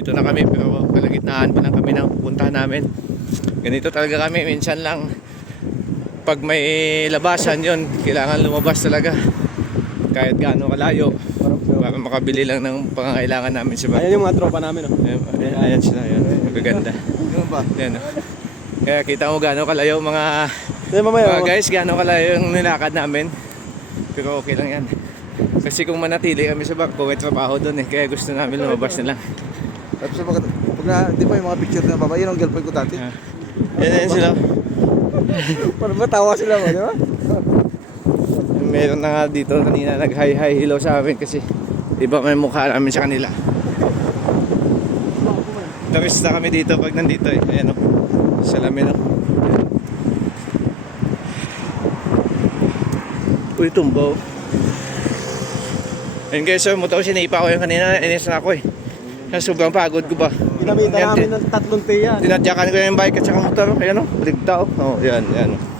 Dito na kami pero kalagitnaan pa lang kami ng pupuntahan namin. Ganito talaga kami, minsan lang pag may labasan yon kailangan lumabas talaga kahit gaano kalayo para makabili lang ng pangangailangan namin sa barko. Ayan yung mga tropa namin, oh. Ayan sila, ayan. Magaganda. Ganun ba? Ayan, oh. Kaya kita mo gaano kalayo mga Mamaya, guys, gaano kalayo yung nilakad namin. Pero okay lang yan. Kasi kung manatili kami sa barko, may trabaho doon eh. Kaya gusto namin lumabas na lang. Tapos pag di ba yung mga picture na babae, yun ang girlfriend ko dati. Ayan sila. Parang matawa sila mo, di ba? Meron na nga dito kanina nag-hi-hi hello sa amin kasi iba may mukha namin sa kanila. Turista kami dito pag nandito eh. Ayan o. Salamin o. Uy, tumbaw. Ayun guys, so motor sinipa ko yung kanina. Inis na ako eh. Kasi sobrang pagod ko ba. Ginamitan namin ng 3 tiyan. Tinadyakan ko yung bike at saka motor. Ayan o. Baligta o. Oh, yan, yan o.